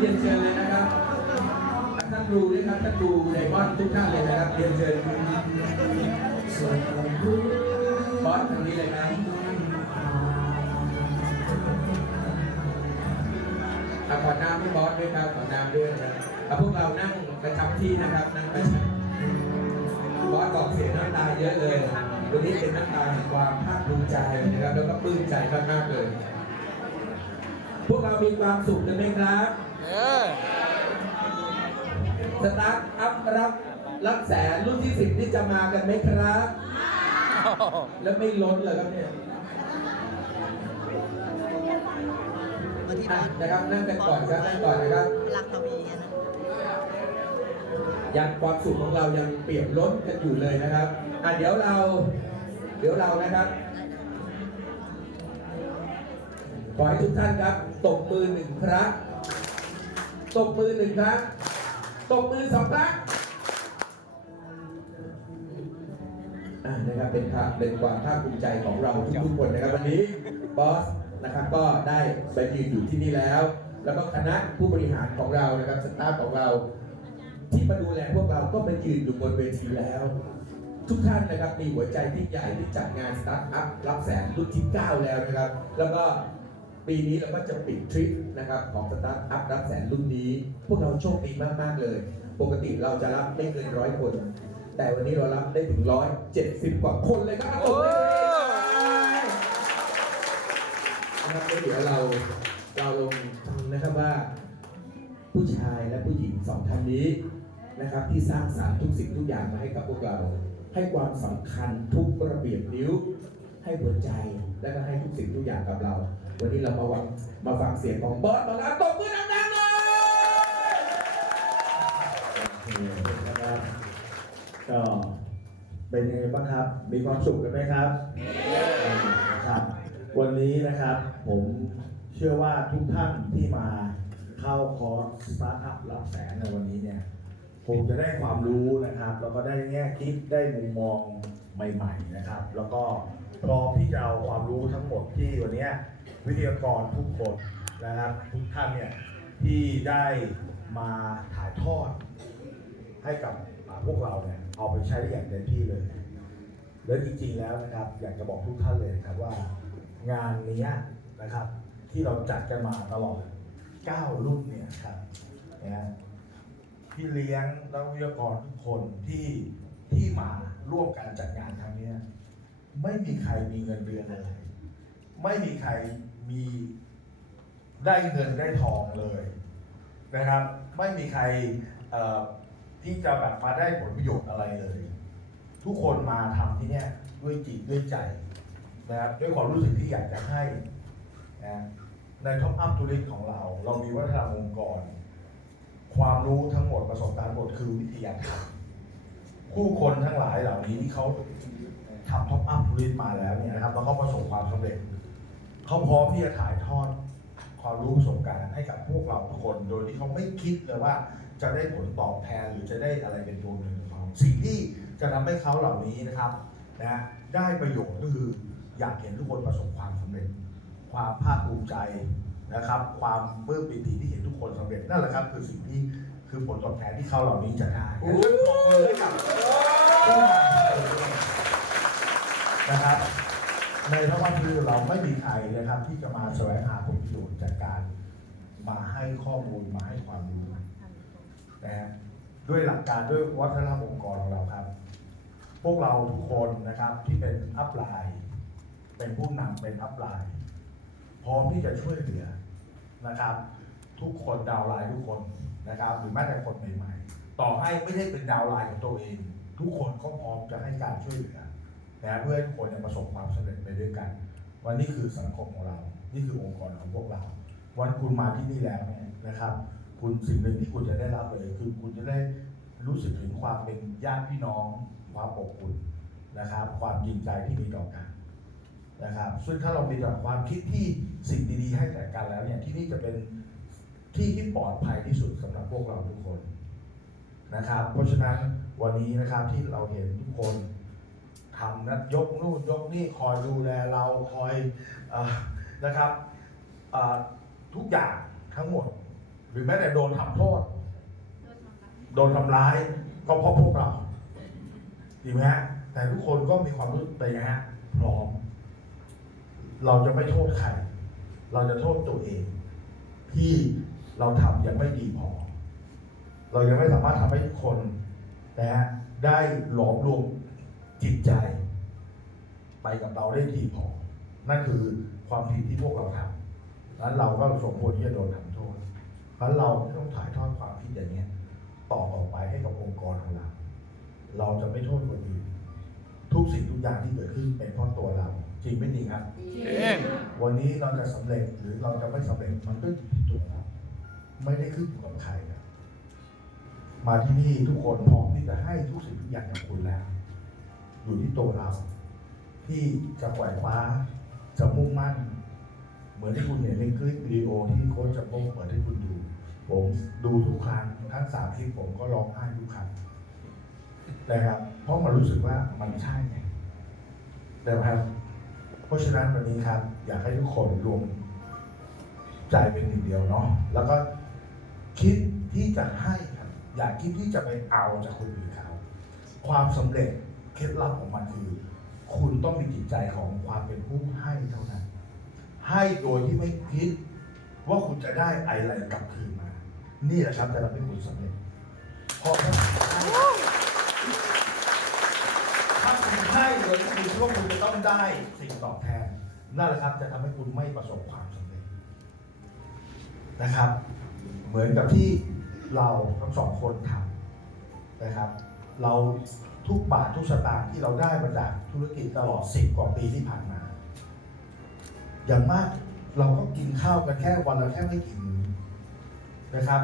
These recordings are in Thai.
เรียนเชิญเลยนะครับท่านครูด้วยครับท่านครูไดมอนทุกท่านเลยนะครับเรียนเชิญบอสทางนี้เลยครับอะขอน้ำให้บอสด้วยครับขอน้ำด้วยนะครับพวกเรานั่งประจำที่นะครับนั่งประจำบอสบอกเสียน้ำตาเยอะเลยวันนี้เป็นน้ำตาแห่งความภาคภูมิใจนะครับ แล้วก็ปลื้มใจมากๆเลย พวกเรามีความสุขกันไหมครับ เออ สตาร์ทอัพรับรับแสนรุ่นที่สิบนี่จะมากันไหมครับ แล้วไม่ล้นเลยครับเนี่ยมาที่อะบ้านนะครับนั่งกันก่อนครับนั่งก่อนนะครับ รักทวีอะนะยังความสุขของเรายังเปี่ยมล้นกันอยู่เลยนะครับ อะเดี๋ยวเรา เดี๋ยวเรานะครับ ขอให้ทุกท่านครับตบมือหนึ่งครั้ง ตบมือหนึ่งครั้งตบมือสองครั้งนะครับเป็นภาพเป็นความภาคภูมิใจของเราทุกๆคนนะครับวันนี้บอสนะครับก็ได้ไปยืนอยู่ที่นี่แล้ว แล้วก็คณะผู้บริหารของเรานะครับสตาฟของเรา ที่มาดูแลพวกเราก็มายืนอยู่บนเวทีแล้ว ทุกท่านนะครับมีหัวใจที่ใหญ่ที่จัดงานสตาร์ทอัพรับแสนรุ่นที่ 9 แล้วนะครับ แล้วก็ ปีนี้เราก็จะปิดทริปนะครับของสตาร์ทอัพรับแสนรุ่นนี้ พวกเราโชคดีมาก ๆ เลย ปกติเราจะรับไม่เกินร้อยคน แต่วันนี้เรารับได้ถึงร้อยเจ็ดสิบกว่าคนเลยครับโอ้นะครับแล้วเดี๋ยวเราเราลงฟังนะครับว่า ผู้ชายและผู้หญิงสองท่านนี้นะครับ ที่สร้างสรรค์ทุกสิ่งทุกอย่างมาให้กับพวกเรา ให้ความสำคัญทุกระเบียบนิ้ว ให้หัวใจและก็ให้ทุกสิ่งทุกอย่างกับเรา วันนี้เรามาวังมาฟังเสียงของบอสของเราตบมือดังๆเลยโอเคนะครับก็เป็นยังไงบ้างครับ มีความสุขกันไหมครับครับ วันนี้นะครับผมเชื่อว่าทุกท่านที่มาเข้าคอร์สสตาร์ทอัพรับแสนในวันนี้เนี่ยคงจะได้ความรู้นะครับ แล้วก็ได้แง่คิดได้มุมมองใหม่ ๆ นะครับ แล้วก็ พร้อมที่จะเอาความรู้ทั้งหมดที่วันนี้วิทยากรทุกคนนะครับทุกท่านเนี่ยที่ได้มาถ่ายทอดให้กับพวกเราเนี่ยเอาไปใช้ได้อย่างเต็มที่เลย และจริงๆแล้วนะครับ อยากจะบอกทุกท่านเลยนะครับว่างานนี้นะครับ ที่เราจัดกันมาตลอด 9 รุ่นเนี่ยครับนะพี่เลี้ยงและวิทยากรทุกคนที่ที่มาร่วมการจัดงานครั้งนี้ ไม่มีใครมีเงินเดือนเลย ไม่มีใครมีได้เงินได้ทองเลยนะครับ ไม่มีใครที่จะแบบมาได้ผลประโยชน์อะไรเลย ทุกคนมาทำที่เนี่ยด้วยจิตด้วยใจนะครับด้วยความรู้สึกที่อยากจะให้นะในท็อปอัพธุรกิจของเรา เรามีวัฒนธรรมองค์กร ความรู้ทั้งหมดประสบการณ์หมดคือวิทยาธรรมผู้คนทั้งหลายเหล่านี้ที่เขา ทำท็อปอัพธุรกิจมาแล้วเนี่ยนะครับแล้วเขาประสบความสำเร็จเขาพร้อมที่จะถ่ายทอดความรู้ประสบการณ์ให้กับพวกเราทุกคน โดยที่เขาไม่คิดเลยว่าจะได้ผลตอบแทนหรือจะได้อะไรเป็นตัวเงินของสิ่งที่จะทำให้เขาเหล่านี้นะครับนะได้ประโยชน์ก็คืออยากเห็นทุกคนประสบความสำเร็จ ความภาคภูมิใจนะครับ ความเบื่อปิติที่เห็นทุกคนสำเร็จนั่นแหละครับ คือสิ่งที่คือผลตอบแทนที่เขาเหล่านี้จะได้โอ้ปรบมือให้กับ นะครับ ในพระวันคือเราไม่มีใครนะครับ ที่จะมาแสวงหาผลประโยชน์จากการมาให้ข้อมูลมาให้ความรู้นะฮะด้วยหลักการด้วยวัฒนธรรมองค์กรของเราครับ พวกเราทุกคนนะครับที่เป็นอัพไลน์เป็นผู้นำเป็นอัพไลน์พร้อมที่จะช่วยเหลือนะครับ ทุกคนดาวไลน์ทุกคนนะครับ หรือแม้แต่คนใหม่ๆ ต่อให้ไม่ได้เป็นดาวไลน์ของตัวเอง ทุกคนก็พร้อมจะให้การช่วยเหลือ นะเพื่อให้ทุกคนเนี่ยประสบความสำเร็จไปด้วยกัน วันนี้คือสังคมของเรา นี่คือองค์กรของพวกเรา วันคุณมาที่นี่แล้วเนี่ยนะครับ คุณสิ่งหนึ่งที่คุณจะได้รับเลยคือคุณจะได้รู้สึกถึงความเป็นญาติพี่น้อง ความอบอุ่นนะครับ ความจริงใจที่มีต่อกันนะครับ ซึ่งถ้าเรามีแต่ความคิดที่สิ่งดีๆ ให้แก่กันแล้วเนี่ยที่นี่จะเป็นที่ที่ปลอดภัยที่สุดสำหรับพวกเราทุกคนนะครับ เพราะฉะนั้นวันนี้นะครับที่เราเห็นทุกคน ทำนะยกนู่นยกนี่คอยดูแลเราคอยอนะครับทุกอย่างทั้งหมด หรือแม้แต่โดนทำโทษ โดนทำร้ายก็เพราะพวกเราดีไหมฮะแต่ทุกคนก็มีความรู้สึกไปนไงฮะพร้อม เราจะไม่โทษใคร เราจะโทษตัวเอง ที่เราทำยังไม่ดีพอ เรายังไม่สามารถทำให้ทุกคนนะฮะได้หลอมรวม จิตใจ ไปกับเราได้ดีพอ นั่นคือความผิดที่พวกเราทำนั้นเราก็สมควรที่จะโดนทำโทษเพราะเราไม่ต้องถ่ายทอดความคิดอย่างนี้ยต่อออกไปให้กับองค์กรของเรา เราจะไม่โทษคนอื่นทุกสิ่งทุกอย่างที่เกิดขึ้นเป็นเพราะตัวเรา จริงไม่จริงครับวันนี้เราจะสำเร็จหรือเราจะไม่สำเร็จมันก็อยู่ที่ตัวเราไม่ได้ขึ้นอยู่กับใครครับมาที่นี่ทุกคนพร้อมที่จะให้ทุกสิ่งทุกอย่างกับคุณแล้ว อยู่ที่ตัวเรา ที่จะแขวนคว้าจะมุ่งมั่น เหมือนที่คุณเห็นในคลิปวิดีโอที่โค้ชจะโป้เปิดให้คุณดู ผมดูทุกครั้งทั้งสามคลิปผมก็ร้องไห้ทุกครั้งนะครับ เพราะมันรู้สึกว่ามันใช่ไงนะครับ เพราะฉะนั้นวันนี้ครับ อยากให้ทุกคนรวมใจเป็นหนึ่งเดียวเนาะแล้วก็คิดที่จะให้ครับ อย่าคิดที่จะไปเอาจากคนอื่นเขาความสำเร็จ เคล็ดลับของมันคือ คุณต้องมีจิตใจของความเป็นผู้ให้เท่านั้น ให้โดยที่ไม่คิด ว่าคุณจะได้อะไรกลับคืนมา นี่แหละครับจะทำให้คุณสำเร็จเพราะถ้าคุณให้โดยที่คุณคิดว่าคุณจะต้องได้สิ่งตอบแทนนั่นแหละครับจะทำให้คุณไม่ประสบความสำเร็จนะครับ เหมือนกับที่เราทั้งสองคนทำนะครับ เรา ทุกบาททุกสตางค์ที่เราได้มาจากธุรกิจตลอดสิบกว่าปีที่ผ่านมา อย่างมากเราก็กินข้าวกันแค่วันละแค่ไม่กี่มื้อนะครับ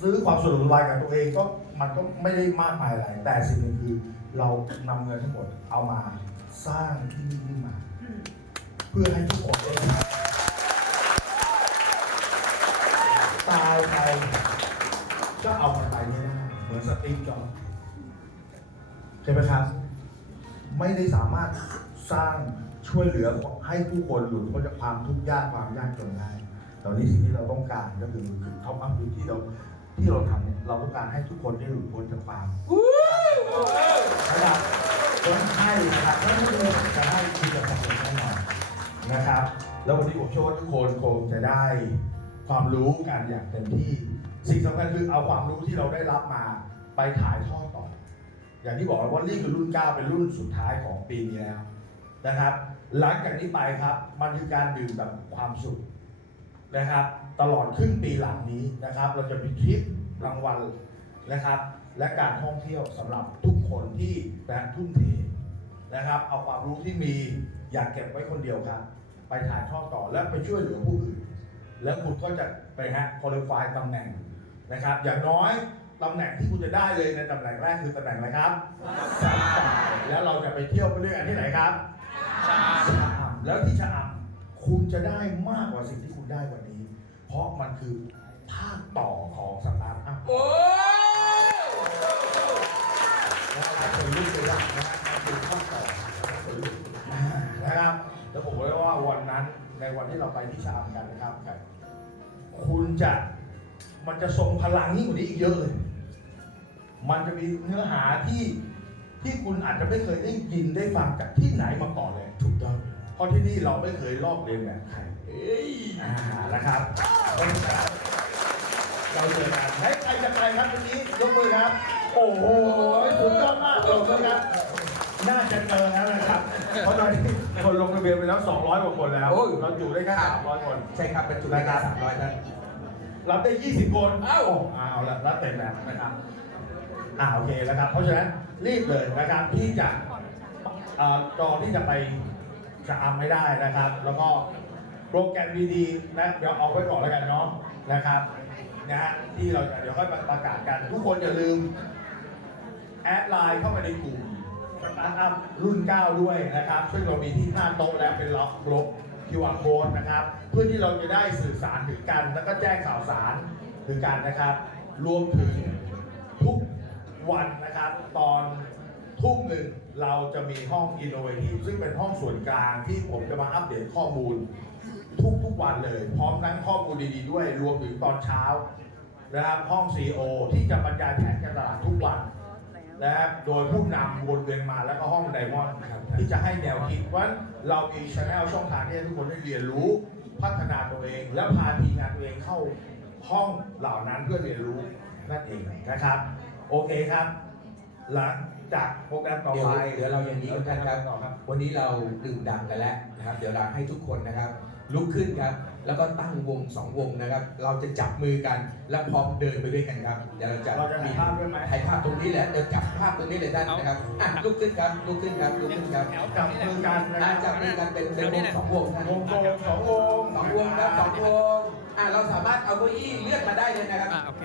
ซื้อความสะดวกสบายกับตัวเองก็มันก็ไม่ได้มากมายอะไรแต่สิ่งหนึ่งคือเรานำเงินทั้งหมดเอามาสร้างที่นี่ขึ้นมา เพื่อให้ทุกคนได้ตายไปก็เอาไปไม่ได้เหมือนสตีฟจ็อบ ใช่ไหมครับ ไม่ได้สามารถสร้างช่วยเหลือให้ผู้คนหลุดพ้นจากความทุกข์ยากความยากจนได้ตอนนี้สิ่งที่เราต้องการก็คือคือท็อปอัพคือที่เราที่เราทำเนี่ยเราต้องการให้ทุกคนได้หลุดพ้นจากความนะครับต้องให้นะครับถ้าทุกคนจะให้คุณจะสำเร็จแน่นอนนะครับ แล้ววันนี้ผมเชื่อว่าทุกคนคงจะได้ความรู้กันอย่างเต็มที่ สิ่งสำคัญคือเอาความรู้ที่เราได้รับมาไปถ่ายทอดต่ อย่างที่บอกแล้วว่านี่คือรุ่น 9 เป็นรุ่นสุดท้ายของปีนี้แล้วนะครับ หลังจากนี้ไปครับ มันคือการดื่มแบบความสุขนะครับ ตลอดครึ่งปีหลังนี้นะครับ เราจะมีทริปรางวัลนะครับ และการท่องเที่ยวสำหรับทุกคนที่นะทุ่มเทนะครับ เอาความรู้ที่มีอยากเก็บไว้คนเดียวครับ ไปถ่ายทอดต่อและไปช่วยเหลือผู้อื่น แล้วคุณก็จะไปฮะคุริฟายตำแหน่งนะครับ อย่างน้อย ตำแหน่งที่คุณจะได้เลยในตำแหน่งแรกคือตำแหน่งอะไรครับสามจ่ายแล้วเราจะไปเที่ยวไปด้วยกันที่ไหนครับชะอำแล้วที่ชะอำคุณจะได้มากกว่าสิ่งที่คุณได้วันนี้ เพราะมันคือภาคต่อของสตาร์ทอัพโอ้และหลายคนรู้เลยว่านะครับมันคือภาคต่อนะครับแล้วผมบอกว่าวันนั้นในวันที่เราไปที่ชะอำกันนะครับ คุณจะมันจะทรงพลังยิ่งกว่านี้อีกเยอะเลย มันจะมีเนื้อหาที่ที่คุณอาจจะไม่เคยได้ยินได้ฟังจากที่ไหนมาก่อนเลยถูกต้องเพราะที่นี่เราไม่เคยลอกเลียนแบบใครเอ้ยอ่านะครับเพราะฉะนั้นเราเจอกันให้ใครจะไปครับวันนี้ยกมือครับ โอ้โหสุดยอดมากเลยนะครับน่าจะเจอแล้วนะครับ เพราะตอนนี้คนลงทะเบียนไปแล้ว 200กว่าคนแล้วโอ้ยเราอยู่ได้แค่300 คน ใช่ครับเป็นจุดรายการสามร้อยท่านรับได้ 20 คนเอ้าอ่าเอาละรับเต็มแล้วนะครับ อ่าโอเคนะครับ เพราะฉะนั้นรีบเลยนะครับที่จะอ่อจอที่จะไปจะอำไม่ได้นะครับ แล้วก็โปรแกรมดีๆนะเดี๋ยวเอาไว้ก่อนแล้วกันเนาะนะครับนะฮะที่เราจะเดี๋ยวค่อยประกาศกัน ทุกคนอย่าลืม แอดไลน์เข้ามาในกลุ่มสตาร์ทอัพรุ่น 9 ด้วยนะครับ ซึ่งเรามีที่หน้าโต๊ะแล้วเป็นล็อกลบ QR code นะครับ เพื่อที่เราจะได้สื่อสารถึงกัน แล้วก็แจ้งข่าวสารถึงกันนะครับ รวมถึงทุก วันนะครับ ตอนทุ่มหนึ่งเราจะมีห้อง Innovative ซึ่งเป็นห้องส่วนกลางที่ผมจะมาอัปเดตข้อมูล ทุกทุกวันเลย พร้อมทั้งข้อมูลดีๆด้วย รวมถึงตอนเช้านะครับห้อง CEO ที่จะบรรยายแผนการตลาดทุกวันนะครับโดยผู้นำวนเวียนมาแล้วก็ห้องไดมอนด์ที่จะให้แนวคิดว่าเรามีช anel ช่องทางที่ทุกคนได้เรียนรู้พัฒนาตัวเอง และพาทีมงานตัวเองเข้าห้องเหล่านั้นเพื่อเรียนรู้นั่นเองนะครับ โอเคครับ หลังจากโปรแกรมต่อเดี๋ยวไปเดี๋ยวเราอย่างนี้กันครับ ต่อครับ วันนี้เราดื่มด่ำกันแล้วนะครับ เดี๋ยวเราให้ทุกคนนะครับ ลุกขึ้นครับ แล้วก็ตั้งวงสองวงนะครับ เราจะจับมือกันและพร้อมเดินไปด้วยกันครับ เดี๋ยวเราจะเราจะถ่ายภาพด้วยไหม ถ่ายภาพตรงนี้แหละเดี๋ยวจับภาพตรงนี้เลยท่านนะครับอะลุกขึ้นครับลุกขึ้นครับลุกขึ้นครับจับมือกันนะคอะรับจับมือกันเป็นเป็นวงสองวงท่าน วงกลมสองวงสองวงครับสองวงอะเราสามารถเอาเก้าอี้เลื่อนมาได้เลยนะครับ อ่าโอเค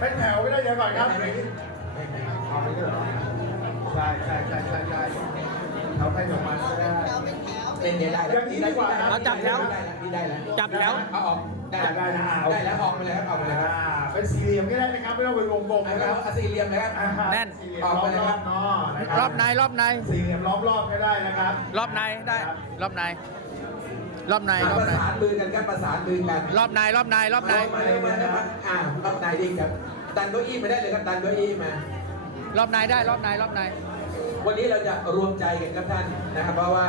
เป็นแถวไม่ได้เดี๋ยวก่อนครับเอาไปด้วยเหรอใช่ใช่ใช่ใช่ใช่เอาไปเดี๋ยวมันก็ได้เราเป็นแถวเป็นไงได้อย่างนี้ดีกว่าครับเอาจับแถวได้แล้วนี่ได้แล้วจับแถวเอาออกได้ได้แล้วได้นะได้แล้วออกไปเลยครับออกไปเลยครับอ่าเป็นสี่เหลี่ยมก็ได้นะครับไม่ต้องเป็นวงกลมเอานะไปคแล้รัวบเอาสี่เหลี่ยมนะครับอ่าแน่นสี่เหลี่ยมล้อมรอบเนาะนะครรัอบในรอบในสี่เหลี่ยมล้อมรอบก็ได้นะครับ รอบในได้รอบใน รอบในอะรอปบระใน สานมือกันครับประสานมือกันรอบในรอบในรอบใน เอามาเลยมาเลยมาอ่ารอบในดีครับดันเก้าอี้มาได้เลยครับดันเก้าอี้มา รอบในได้รอบในรอบใน วันนี้เราจะรวมใจกันครับท่านนะครับเพราะว่า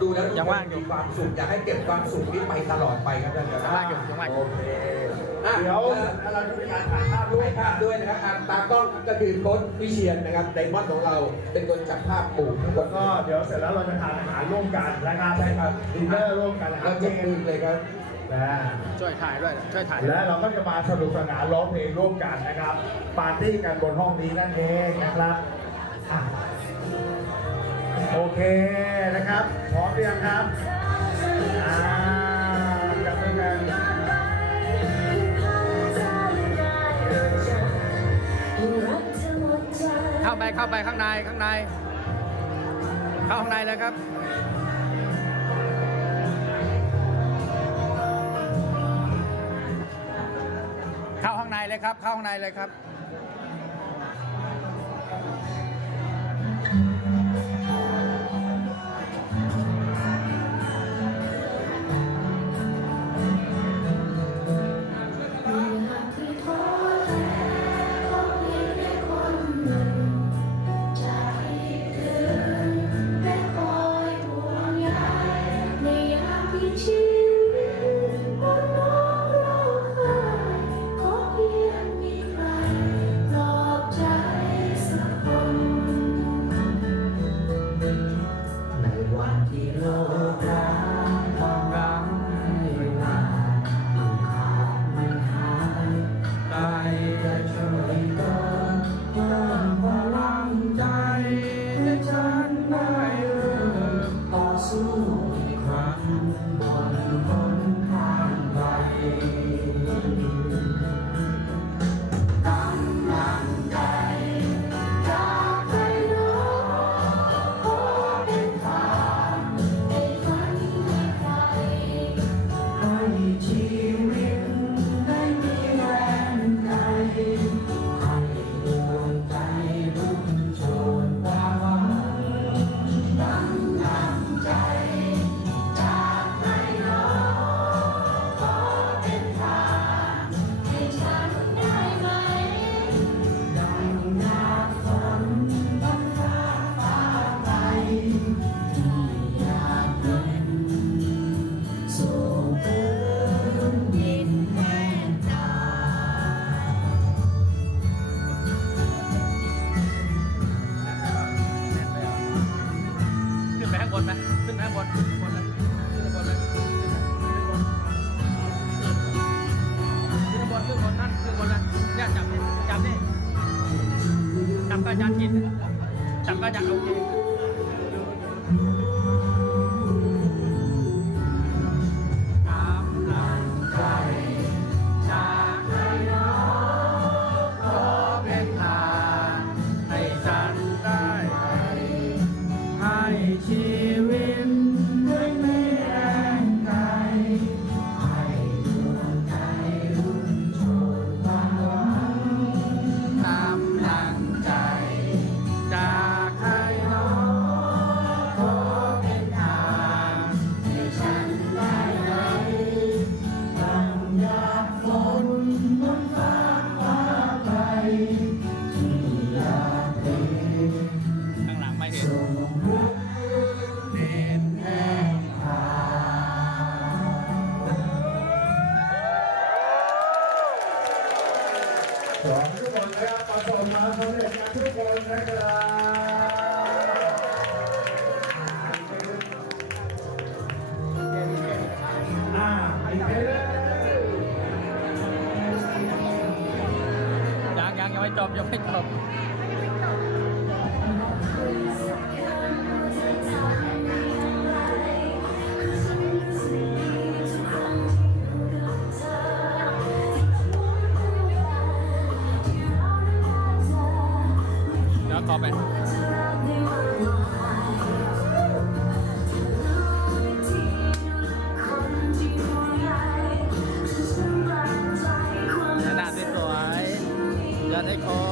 ดูแล้วทุกยังคนว่างอยู่มีความสุขอยากให้เก็บความสุขนี้ไปตลอดไปครับท่านครับยังว่างอยู่ยังว่างอยู่ โอเคอะ เดี๋ยวเราจะมีการถ่ายภาพด้วถ่ายยภาพด้วยนะครับอะตากล้องก็คือโค้ชวิเชียนนะครับไดมอนด์ของเราเป็นคนจับภาพปู่ทั้งหมแล้ดวก็เดี๋ยวเสร็จแล้วเราจะทานอาหารร่วมกันนะครับใช่ครับดินเนอร์ร่วมกันอาหาเรารจะเย็นมือเลยครับ นะช่วยถ่ายด้วยช่วยถ่ายและเราก็จะมาสนุกสนานร้องเพลงร่วมกันนะครับ ปาร์ตี้กันบนห้องนี้นั่นเองนะครับอะโอเคนะครับ พร้อมหรือยังครับ เข้าไปเข้าไปข้างในข้างใน เข้าข้างในเลยครับเข้าข้างในเลยครับ เข้าข้างในเลยครับ จั เป็นแบบแล้วต่อไสวยยอดให้คอ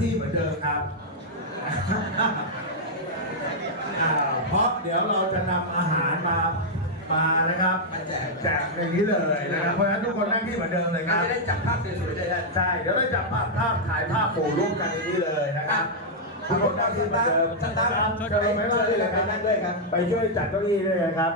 ที่เหมือนเดิมครับเพราะเดี๋ยวเราจะนำอาหารมามานะครับแจกอย่างนี้เลยนะครับเพราะฉะนั้นทุกคนนั่งที่เหมือนเดิมเลยครับจะได้จับภาพสวยๆได้ใช่เดี๋ยวเราจับภาพภาพถ่ายภาพโปรรูปมกันในนี้เลยนะครับทุกคนนั่งที่เหมือนเดิมท่านตั้งไปช่วยเลยครับไปนั่ด้วยครับไปช่วยจัดเก้าอี้ด้วยครับ